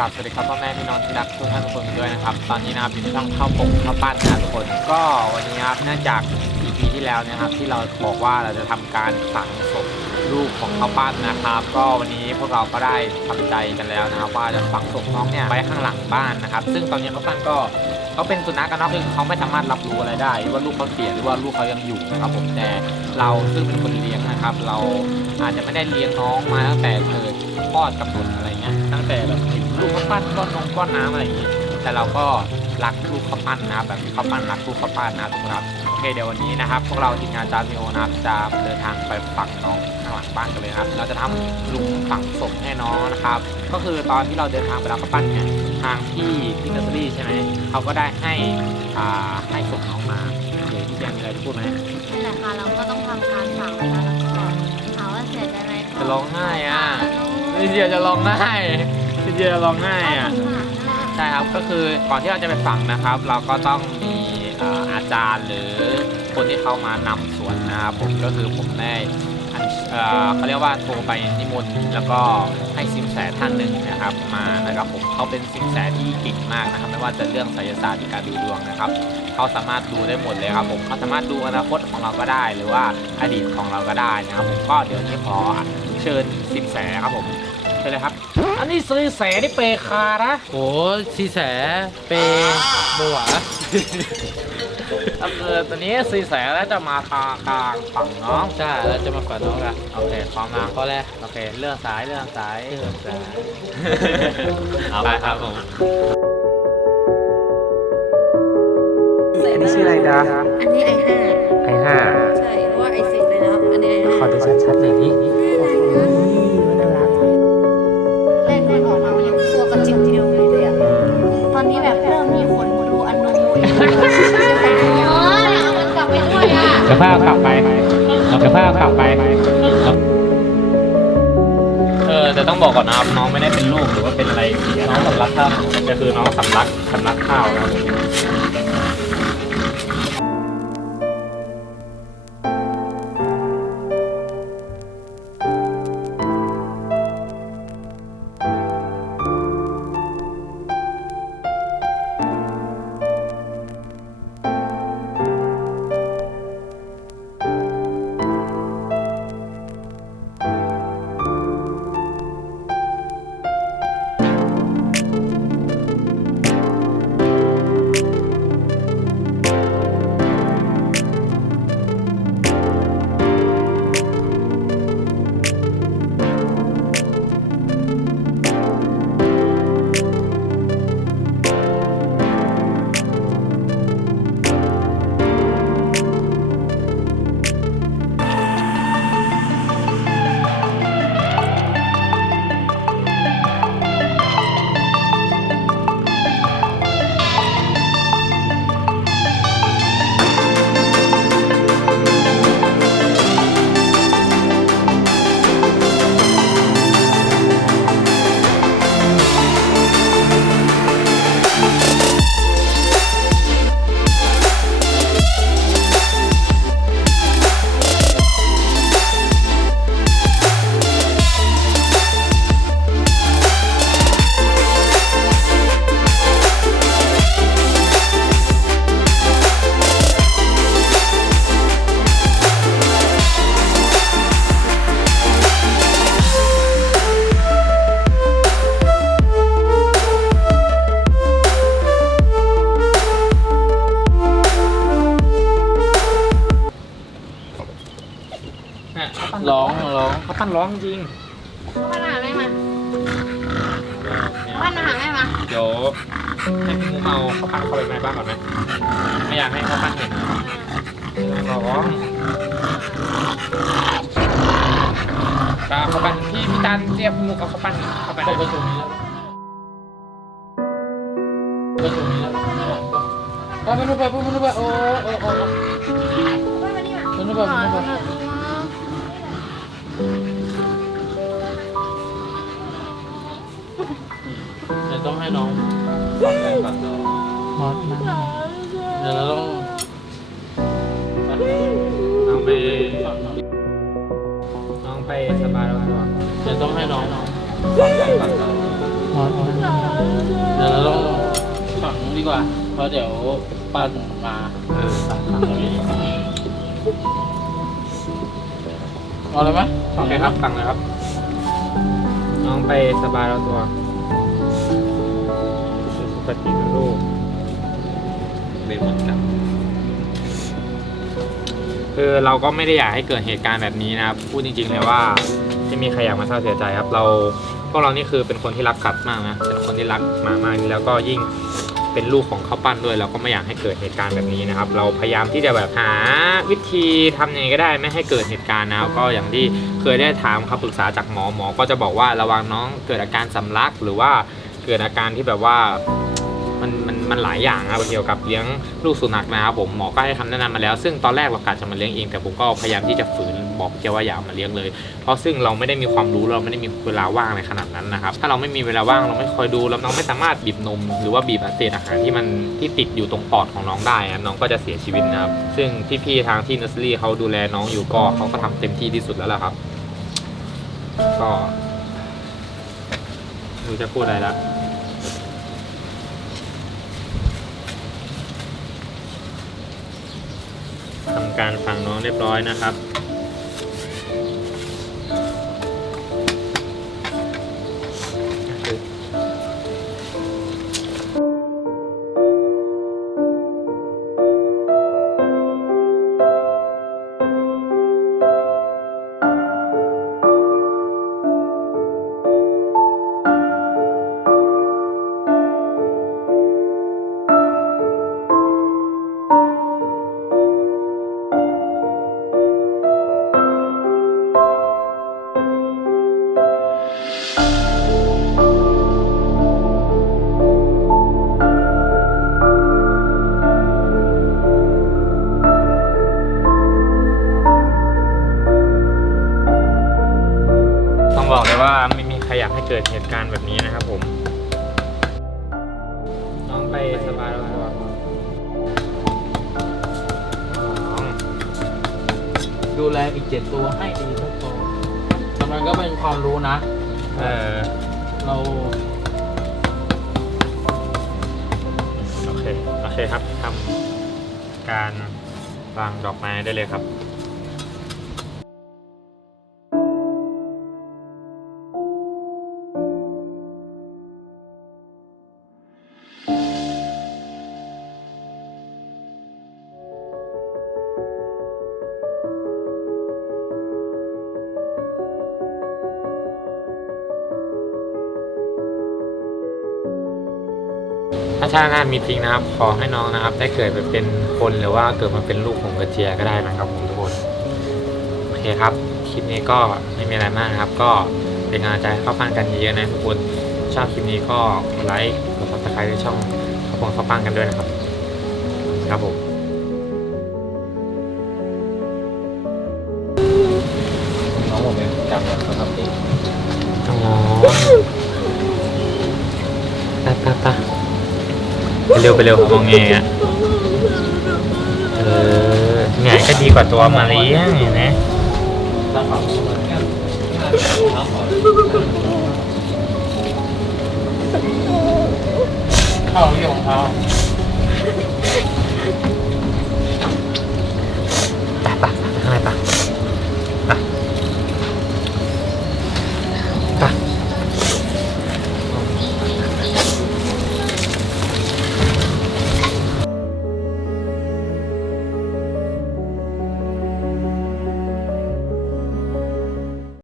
ราบสวัสดีครับพ่อแม่พี่น้องที่รักทุกท่านทุกคนด้วยนะครับ ตอนนี้นะครับอยู่ในช่องข้าวปงข้าวปั้นนะทุกคนก็วันนี้ครับเนื่องจาก EP ที่แล้วนะครับที่เราบอกว่าเราจะทำการฝังศพลูกของข้าวปั้นนะครับ ก็วันนี้พวกเราก็ได้ทำใจกันแล้วนะครับว่าจะฝังศพน้องเนี่ยไว้ข้างหลังบ้านนะครับ ซึ่งตอนนี้ข้าวปั้นก็เขาเป็นสุนัขกันเนาะคือเขาไม่สามารถรับรู้อะไรได้ว่าลูกเขาเสียหรือว่าลูกเขายังอยู่นะครับผมแต่เราซึ่งเป็นคนเลี้ยงนะครับ เราอาจจะไม่ได้เลี้ยงน้องมาตั้งแต่เกิดคลอดกำหนดอะไรเงี้ยตั้งแต่แบบ ลูกข้าวปั้นก้อนนมก้อนน้ำอะไรอย่างงี้แต่เราก็รักลูกข้าวปั้นนะครับแบบที่ข้าวปั้นรักลูกข้าวปั้นนะครับทุกคนครับโอเคเดี๋ยววันนี้นะครับพวกเราทีมงานจาร์มิโอนะครับจะเดินทางไปฝังน้องข้างหลังบ้านกันเลยนะครับ เราจะทำหลุมฝังศพให้น้องนะครับ ก็คือตอนที่เราเดินทางไปรับข้าวปั้นเนี่ยทางที่ที่เนอร์เซอรี่ใช่ไหมเขาก็ได้ให้อ่าให้ศพน้องมาเดี๋ยวพี่แจงมีอะไรจะพูดไหมนั่นแหละค่ะเราก็ต้องทำการฝังนะคะแล้วก็ถามว่าเสียใจไหมก็จะร้องไห้อะพี่เดียจะร้องไห้ พี่เดียจะร้องไห้ก็อะสงสารนั่นแหละใช่ครับก็คือก่อนที่เราจะไปฝังนะครับ เราก็ต้องมีเอ่ออาจารย์หรือคนที่เขามานำสวนนะครับผมก็คือผมได้อัญเอ่อเขาเรียกว่าโทรไปนิมนต์แล้วก็ให้สินแสท่านหนึ่งนะครับ มานะครับผมเขาเป็นสินแสที่เก่งมากนะครับ ไม่ว่าจะเรื่องไสยศาสตร์หรือการดูดวงนะครับเขาสามารถดูได้หมดเลยครับผมเขาสามารถดูอนาคตของเราก็ได้ หรือว่าอดีตของเราก็ได้นะครับ ผมก็เดี๋ยวนี้ขอเชิญสินแสครับผม เชิญเลยครับ อันนี้ซื้อแสนี่เปคานะโอ้ชีแสเปบัวก็คือตอนนี้สีแสแล้วจะมาทางกลางฝั่งน้องจ้าเราจะมาฝันน้องละโอเคพร้อมนะพอแล้วโอเคเรื่องสายเรื่องสายเรื่องจ้าเอาไปครับผมอันนี้ชื่ออะไรดาอันนี้ไอห้าไอห้าใช่เพราะว่าไอสิบเลยแล้วอันนี้ไอขอห้าดูชัดๆหน่อยดิแนู้นอ๋อมันกลับไปด้วยอะ เดี๋ยวพากลับไปเดี๋ยวพากลับไป เออแต่ต้องบอกก่อนนะครับน้องไม่ได้เป็นลูกหรือว่าเป็นอะไรเสียน้องสำลักข้าวจะคือน้องสำลักสำลักข้าวนะครับ ปั้นร้องจริงพันอาหารไม่มาเนี่ยพันอาหารไม่มาเดี๋ยวให้พี่มูเมาเขาปั้นเข้าไปในบ้านก่อนไหมไม่อยากให้เขาปั้นเห็นร้องตาเขาปั้นพี่พี่ตันเรียกพี่มูกับเขาปั้นเข้าไปหเข้าน่อยประตูนี้แล้วประตูนี้แล้วไปไปนู่นไปไปนู่นไปโอ้โอ้โอ้ไม่มานี่มาไปนู่นไปไปนู่นไป ไปน้องไปสบายแล้วก่อนเดี๋ยวต้องให้น้องฝังฝังน้องมอสมาเดี๋ยวเราต้องฝังดีกว่า เพราะเดี๋ยวปั้นมาเออสั่งเอาเลยไหมโอเคครับสั่งเลยครับ น้องไปสบายแล้วตัวสุขตินะลูกเลยหมดครับ คือเราก็ไม่ได้อยากให้เกิดเหตุการณ์แบบนี้นะครับ พูดจริงๆเลยว่าไม่มีใครอยากมาเศร้าเสียใจครับ เราพวกเรานี่คือเป็นคนที่รักสัตว์มากนะเป็นคนที่รักหมามากแล้วก็ยิ่งเป็นลูกของข้าวปั้นด้วย เราก็ไม่อยากให้เกิดเหตุการณ์แบบนี้นะครับ เราพยายามที่จะแบบหาวิธีทำยังไงก็ได้ไม่ให้เกิดเหตุการณ์นะครับก็อย่างที่เคยได้ถามคำปรึกษาจากหมอหมอ ก็จะบอกว่าระวังน้องเกิดอาการสำลักหรือว่าเกิดอาการที่แบบว่า มันหลายอย่างครับเกี่ยวกับเลี้ยงลูกสุนัขนะครับผมหมอก็ให้คำแนะนำมาแล้ว ซึ่งตอนแรกเรากะจะมาเลี้ยงเองแต่ผมก็พยายามที่จะฝืนบอกเจ้าว่าอย่ามาเลี้ยงเลย เพราะซึ่งเราไม่ได้มีความรู้เราไม่ได้มีเวลาว่างในขนาดนั้นนะครับถ้าเราไม่มีเวลาว่างเราไม่คอยดูเราน้องไม่สามารถบีบนม หรือว่าบีบเศษอาหารที่มันที่ติดอยู่ตรงปอดของน้องได้นะน้องก็จะเสียชีวิตนะครับซึ่งพี่ๆทางที่เนอร์เซอรี่เขาดูแลน้องอยู่ก็เขาก็ทำเต็มที่ที่สุดแล้วล่ะครับ ก็ไม่รู้จะพูดอะไรละ ทำการฝังน้องเรียบร้อยนะครับ บอกเลยว่าไม่มีใครอยากให้เกิดเหตุการณ์แบบนี้นะครับผม น้องไปสบายแล้วครับน้องดูแลอีกเจ็ดตัวให้ดีทุกตัวแต่มันก็เป็นความรู้นะ เออ เรา โอเค โอเคครับทำการวางดอกไม้ได้เลยครับ ถ้าชาติหน้ามีทิ้งนะครับ ขอให้น้องนะครับ ได้เกิดไปเป็นคนหรือว่าเกิดมาเป็นลูกของกระเจียก็ได้นะครับผมทุกคนโอเคครับคลิปนี้ก็ไม่มีอะไรมากนะครับ ก็เป็นกำลังใจเข้าปั้นกันเยอะๆนะทุกคนชอบคลิปนี้ก็กดไลค์กดซับสไครต์ในช่องข้าวปองข้าวปั้นกันด้วยนะครับครับผม ร็วไปเร็วงองไงอะเออไงก็ดีกว่าตัวมาเลี้ยงเห็นะข้าเรื่งของาไปไปไปข้างในไปไป